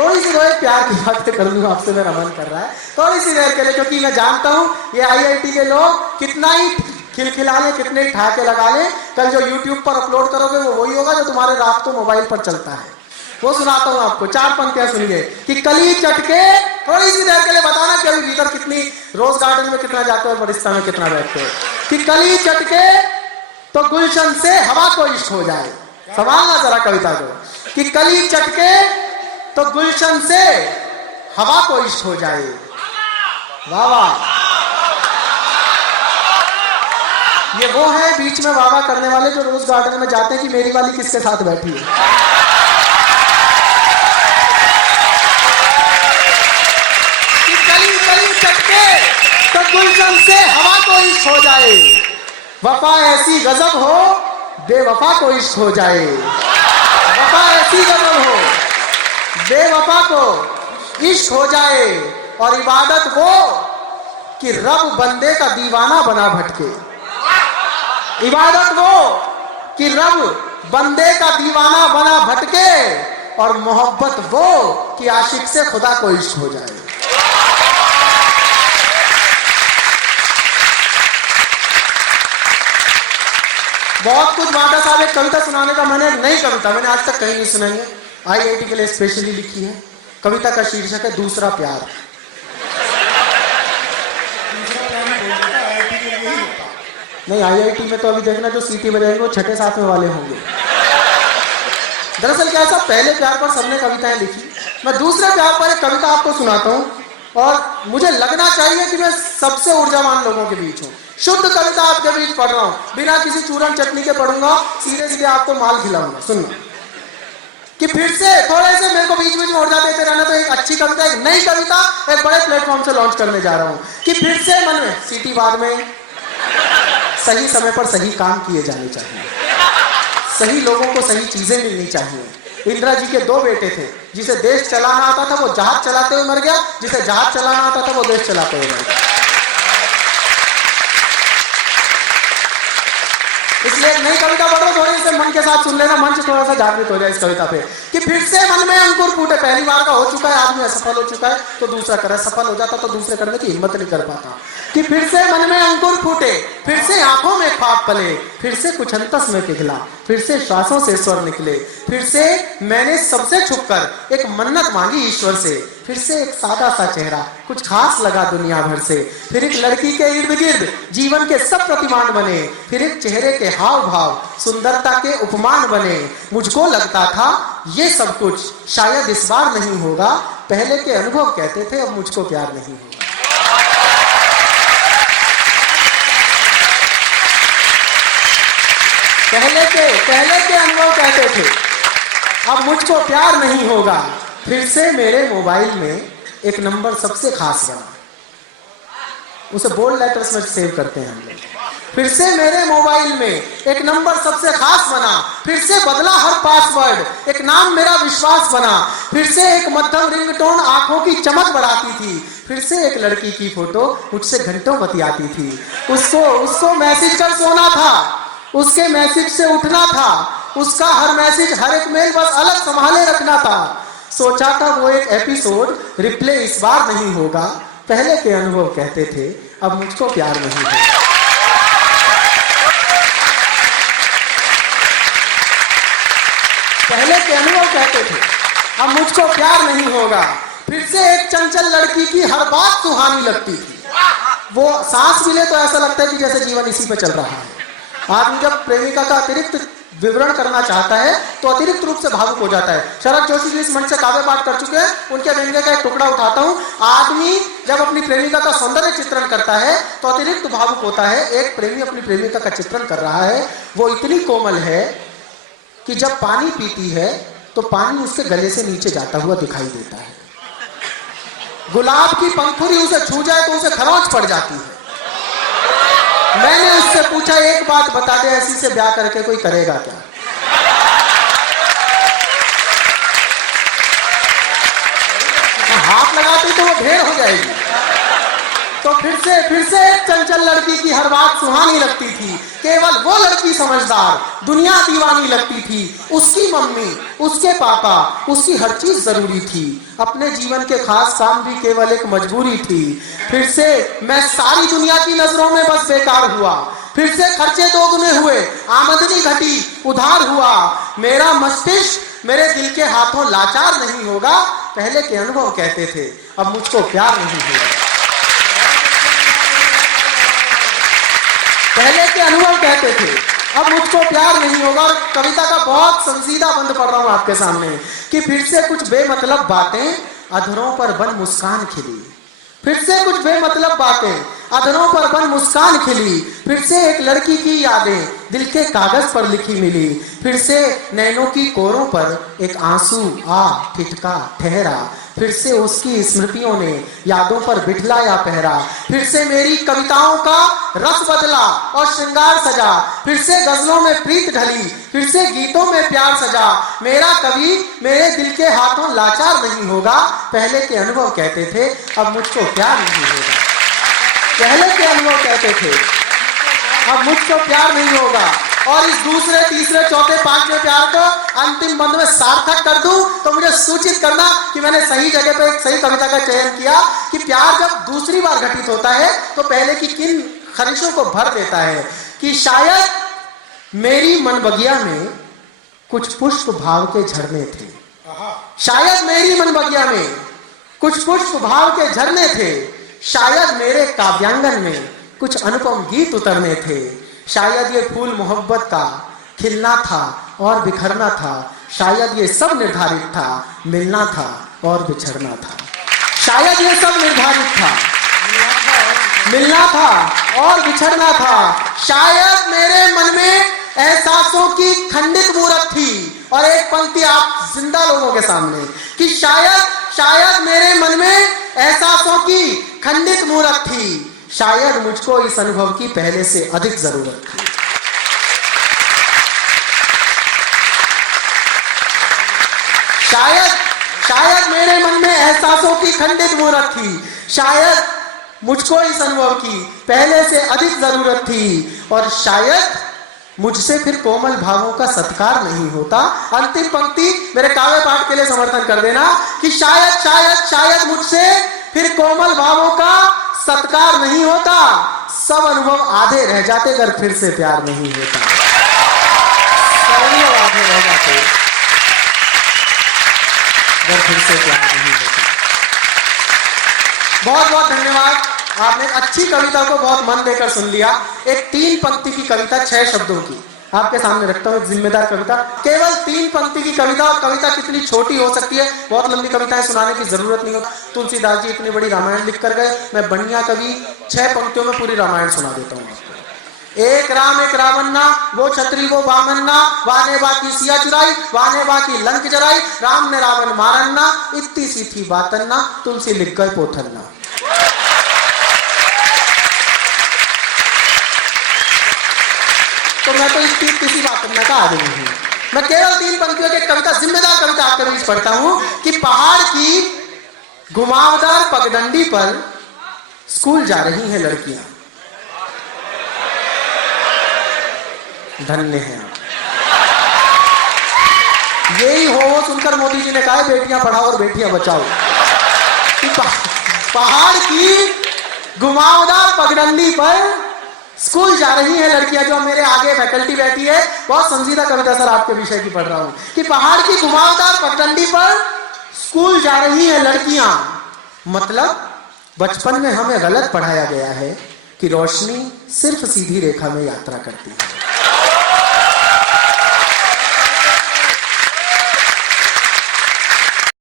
थोड़ी सी रोए प्यार की बातें कर लूँ आपसे, मेरा मन कर रहा है थोड़ी सी देर के लिए, क्योंकि मैं जानता हूँ ये IIT के लोग कितना ही खिलखिला ले, कितने ही ठाके लगा ले, कल जो YouTube पर अपलोड करोगे वो वही होगा जो तुम्हारे रात को मोबाइल पर चलता है। वो सुनाता हूँ आपको, 4 पंक्तियां सुनिए कि कली चटके, थोड़ी सी देर के लिए बताना कि अभी भीतर कितनी, रोज गार्डन में कितना जाते हो और बरिस्ता में कितना बैठते हो। कि कली चटके तो गुलशन से हवा को इश्क हो जाए। संभालना जरा कविता को, कि कली चटके तो गुलशन से हवा को इश्क हो जाए। वाह वाह, ये वो है बीच में वाह वाह करने वाले जो रोज गार्डन में जाते हैं कि मेरी वाली किसके साथ बैठी है। तो गुलशन से हवा को इश्क हो जाए, वफा ऐसी गजब हो बेवफा को इश्क हो जाए। वफा ऐसी गजब हो बेवफा को इश्क हो जाए, और इबादत वो कि रब बंदे का दीवाना बना भटके। इबादत वो कि रब बंदे का दीवाना बना भटके, और मोहब्बत वो कि आशिक से खुदा को इश्क हो जाए। बहुत कुछ माता साहब, एक कविता सुनाने का मैंने, नई कविता मैंने आज तक कहीं नहीं सुनाई है, IIT के लिए स्पेशली लिखी है। कविता का शीर्षक है दूसरा प्यार। नहीं, IIT में तो अभी देखना जो सीटी बजाएंगे वो 6ठे 7वें वाले होंगे। दरअसल क्या है, पहले प्यार पर सबने कविताएं लिखी, मैं दूसरे प्यार पर एक कविता आपको सुनाता हूँ, और मुझे लगना चाहिए कि मैं सबसे ऊर्जावान लोगों के बीच हूँ। शुद्ध कविता आपके बीच पढ़ रहा हूँ, बिना किसी चूरन चटनी के पढ़ूंगा, सीधे सीधे आपको माल खिलाऊंगा। सुनना कि फिर से थोड़े से मेरे को बीच बीच में उड़ जाते रहना, तो एक अच्छी कविता, एक नई कविता एक बड़े प्लेटफॉर्म से लॉन्च करने जा रहा हूँ। कि फिर से मन में सीटी बाद में, सही समय पर सही काम किए जाने चाहिए, सही लोगों को सही चीजें मिलनी चाहिए। इंदिरा जी के 2 बेटे थे, जिसे देश चलाना आता था वो जहाज चलाते हुए मर गया, जिसे जहाज चलाना आता था वो देश चलाते हुए मर गया। इसलिए एक नई कविता पढ़ो, थोड़ी से मन के साथ सुन लेना, मन से थोड़ा सा जागृत हो जाए इस कविता पे। कि फिर से मन में अंकुर फूटे, पहली बार का हो चुका है आदमी, असफल हो चुका है तो दूसरा करे, सफल हो जाता तो दूसरे करने की हिम्मत नहीं कर पाता। कि फिर से मन में अंकुर फूटे, फिर से आंखों में ख्वाब पले, फिर से कुछ अंतस में पिघला, फिर से श्वासों से स्वर निकले, फिर से मैंने सबसे छुपकर एक मन्नत मांगी ईश्वर से, फिर से एक सादा सा चेहरा कुछ खास लगा दुनिया भर से, फिर एक लड़की के इर्द गिर्द जीवन के सब प्रतिमान बने, फिर एक चेहरे के हाव भाव सुंदरता के उपमान बने। मुझको लगता था ये सब कुछ शायद इस बार नहीं होगा, पहले के अनुभव कहते थे अब मुझको प्यार नहीं होगा। पहले के अनुभव कहते थे अब मुझको प्यार नहीं होगा। फिर से मेरे मोबाइल में एक नंबर सबसे खास बना, उसे बोल्ड लेटर्स में सेव करते हैं हम लोग। फिर से मेरे मोबाइल में एक नंबर सबसे खास बना, फिर से बदला हर पासवर्ड, एक नाम मेरा विश्वास बना, फिर से एक मध्यम रिंगटोन आंखों की चमक बढ़ाती थी, फिर से एक लड़की की फोटो मुझसे घंटों बतियाती थी। उसको मैसेज कर सोना था, उसके मैसेज से उठना था, उसका हर मैसेज हर एक मेल बस अलग संभाले रखना था। सोचा था वो एक एपिसोड रिप्ले इस बार नहीं होगा, पहले के अनुभव कहते थे अब मुझको प्यार नहीं होगा। पहले के अनुभव कहते थे अब मुझको प्यार नहीं होगा। फिर से एक चंचल लड़की की हर बात सुहानी लगती थी, वो सांस मिले तो ऐसा लगता है कि जैसे जीवन इसी पे चल रहा है। आदमी जब प्रेमिका का अतिरिक्त विवरण करना चाहता है तो अतिरिक्त रूप से भावुक हो जाता है। शरद जोशी जी इस मंच से काव्य पाठ कर चुके हैं, उनके व्यंग्य का एक टुकड़ा उठाता हूँ। आदमी जब अपनी प्रेमिका का सौंदर्य चित्रण करता है तो अतिरिक्त भावुक होता है। एक प्रेमी अपनी प्रेमिका का चित्रण कर रहा है, वो इतनी कोमल है कि जब पानी पीती है तो पानी उसके गले से नीचे जाता हुआ दिखाई देता है। गुलाब की पंखुड़ी उसे छू जाए तो उसे खरोंच पड़ जाती है। मैंने उससे पूछा एक बात बता दे, ऐसी से ब्याह करके कोई करेगा क्या? हाथ लगाती तो वो ढेर हो जाएगी। तो फिर से एक चंचल लड़की की हर बात सुहानी लगती थी। केवल वो लड़की समझदार, दुनिया दीवानी लगती थी। उसकी मम्मी, उसके पापा, उसकी हर चीज जरूरी थी। अपने जीवन के खास काम भी केवल एक मजबूरी थी। फिर से मैं सारी दुनिया की नजरों में बस बेकार हुआ। फिर से खर्चे दोगुने हुए, आमदनी घटी, उधार हुआ। मेरा मस्तिष्क मेरे दिल के हाथों लाचार नहीं होगा। पहले के अनुभव कहते थे, अब मुझको प्यार नहीं होगा। पहले के अनुभव कहते थे, अब मुझको प्यार नहीं होगा। और कविता का बहुत संजीदा बंद पढ़ रहा हूं आपके सामने कि फिर से कुछ बेमतलब बातें अधरों पर बन मुस्कान खिली। फिर से कुछ बेमतलब बातें अधरों पर बन मुस्कान खिली। फिर से एक लड़की की यादें दिल के कागज पर लिखी मिली। फिर से नैनों की कोरों पर एक आंसू आ ठिठका ठहरा। फिर से उसकी स्मृतियों ने यादों पर बिठलाया पहरा। फिर से मेरी कविताओं का रस बदला और श्रृंगार सजा। फिर से गजलों में प्रीत ढली, फिर से गीतों में प्यार सजा। मेरा कवि मेरे दिल के हाथों लाचार नहीं होगा। पहले के अनुभव कहते थे, अब मुझको प्यार नहीं होगा। पहले के अनुभव कहते थे, अब मुझको प्यार नहीं होगा। और इस दूसरे, तीसरे, चौथे, पांचवें प्यार को अंतिम बंद में सार्थक कर दूं तो मुझे सूचित करना कि मैंने सही जगह पे एक सही कविता का चयन किया। कि प्यार जब दूसरी बार घटित होता है तो पहले की किन खरिशों को भर देता है। कि शायद मेरी मन बगिया में कुछ पुष्प भाव के झरने थे। शायद मेरी मन बगिया में कुछ पुष्प भाव के झरने थे। शायद मेरे काव्यांगन में कुछ अनुपम गीत उतरने थे। शायद ये फूल मोहब्बत का खिलना था और बिखरना था। शायद ये सब निर्धारित था, मिलना था और बिछड़ना था। शायद ये सब निर्धारित था, मिलना था और बिछड़ना था। शायद मेरे मन में एहसासों की खंडित मूरत थी। और एक पंक्ति आप जिंदा लोगों के सामने कि शायद मेरे मन में एहसासों की खंडित मूरत थी। शायद मुझको इस अनुभव की पहले से अधिक जरूरत थी। शायद मेरे मन में एहसासों की खंडित मूरत थी। शायद मुझको इस अनुभव की पहले से अधिक जरूरत थी। और शायद मुझसे फिर कोमल भावों का सत्कार नहीं होता। अंतिम पंक्ति मेरे काव्य पाठ के लिए समर्थन कर देना कि शायद मुझसे फिर कोमल भावों का सत्कार नहीं होता। सब अनुभव आधे रह जाते अगर फिर से प्यार नहीं होता। सब अनुभव आधे रह जाते अगर फिर से प्यार नहीं होता। बहुत बहुत धन्यवाद। आपने अच्छी कविता को बहुत मन देकर सुन लिया। एक 3 पंक्ति की कविता 6 शब्दों की आपके सामने रखता हूं। एक जिम्मेदार कविता, केवल 3 पंक्ति की कविता। और कविता कितनी छोटी हो सकती है, बहुत लंबी कविताएं सुनाने की जरूरत नहीं होती। तुलसीदास जी इतनी बड़ी रामायण लिख कर गए, मैं बनिया कवि 6 पंक्तियों में पूरी रामायण सुना देता हूं आपको। एक राम एक रावन्ना, वो छत्री वो बामन्ना, वाने बाकी सिया चुराई, वाने बाकी लंक जराई, राम ने रावण मारन्ना, इतनी सी थी बातन्ना, तुलसी लिख गए पोथन्ना। तो मैं तो इस किसी बात करना का आदमी हूं। मैं केवल 3 पंक्तियों की कविता, जिम्मेदार कविता आपके बीच पढ़ता हूं कि पहाड़ की घुमावदार पगडंडी पर स्कूल जा रही हैं लड़कियां। धन्य हैं आप। यही हो सुनकर मोदी जी ने कहा बेटियां पढ़ाओ और बेटियां बचाओ। कि पहाड़ की घुमावदार पगडंडी पर स्कूल जा रही है लड़कियां। जो मेरे आगे फैकल्टी बैठी है, बहुत संजीदा कविता सर आपके विषय की पढ़ रहा हूं कि पहाड़ की घुमावदार पगडंडी पर स्कूल जा रही है लड़कियां। मतलब बचपन में हमें गलत पढ़ाया गया है कि रोशनी सिर्फ सीधी रेखा में यात्रा करती है।